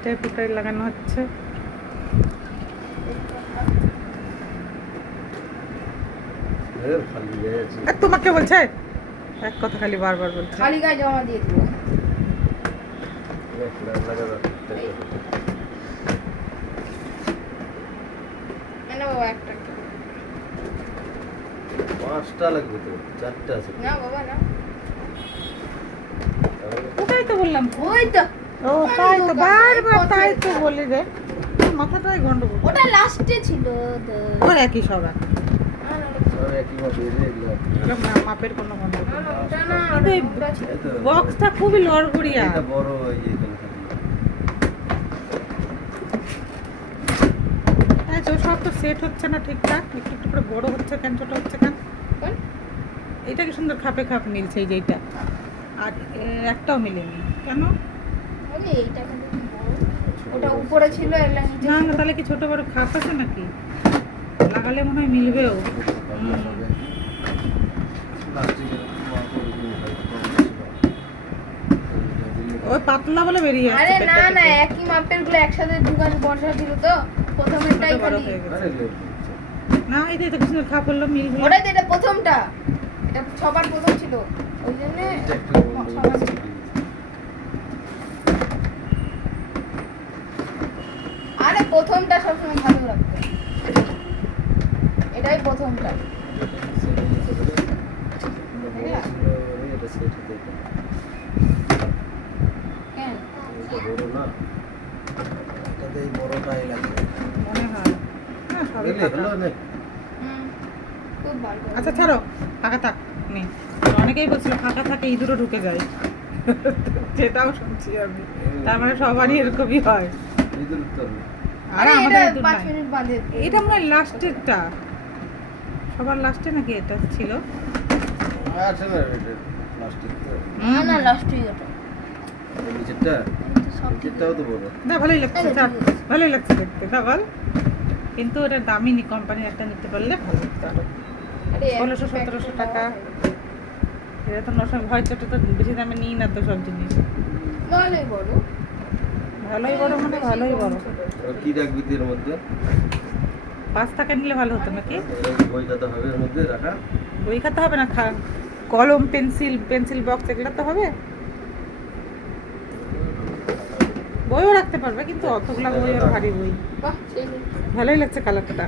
এটাই পুটাই লাগানো হচ্ছে। তোমাকে বলছে? এক কথা খালি বারবার বলছে। খালি গায়ে জমা দিয়ে দেবো। একটা একটা। পাঁচটা লাগবে তো চারটা আছে। না বাবা না ওটাই তো বললাম। ওই তো। ও তাই তো বারবার তাই তো বলি রে মাথাটাই গন্ডগোল। ওটা লাস্টে ছিল ওর একই সব মাপের কোনো বক্সটা খুবই লড়গুড়িয়া বড় সব তো সেট হচ্ছে না ঠিকঠাক। একটু একটু করে বড় হচ্ছে কেন ছোট হচ্ছে কেন? এইটা কি সুন্দর খাপে খাপ মিলছে এই যে এইটা। আর একটাও মিলেনি। কেন? ওই এইটা কিন্তু ওটা উপরে ছিল এলা নিচে না না তাহলে কি ছোট বড় খাপ আছে নাকি? লাগালে মনে হয় মিলবেও। ওই পাতলা বলে বেরিয়ে আরে না না একই মাপেরগুলো একসাথে দুগান বর্ষা ছিল তো। প্রথমেরটাই খালি। না এটা তো কি সুন্দর খাপ হলো মিলবে ওটাই তো এটা প্রথমটা। এটা সবার প্রথম ছিল। ওই জন্য সবার আছে। আরে প্রথমটা সবসময় ভালো রাখতে এটাই প্রথমটা। কেন বড় না বড়টাই লাগে মনে হয়। হ্যাঁ সবই। না খুব ভালো আচ্ছা ছাড়ো ফাঁকা থাক নেই অনেকেই বলছিল ফাঁকা থাকে ইঁদুরও ঢুকে যায়। সেটাও শুনছি আমি। তার মানে সবারই এরকমই হয়। ইঁদুর তো আর আমাদের এটা ইঁদুর পাঁচ মিনিট বাঁধে এটা মনে হয় লাস্টেরটা সবার লাস্টে নাকি এটা ছিল? আছে না এটা নিচেরটা? নিচেরটাও তো বড়। ভালোই লাগছে। ভালোই লাগছে দেখতে না বল। কিন্তু ওটা দামি নি কোম্পানির একটা নিতে পারলে ভালো লাগতো আরও আরে এক 1600, প্যাকেটে 1700 দেওয়া টাকা। এটা তো নশো ভয় চোটে তো বেশি দামে নিই না তো সব জিনিস। বড় ভালোই বড় মানে ভালোই বড়। আর কি রাখবি এর মধ্যে? পাঁচ টাকা নিলে ভালো হতো নাকি? বই খাতা হবে এর মধ্যে রাখা। বই খাতা হবে না? খা কলম পেন্সিল পেন্সিল বক্স এগুলো তো হবে। বইও রাখতে পারবে কিন্তু অতগুলা বই আর ভারী বই। বাহ ভালোই লাগছে কালারটা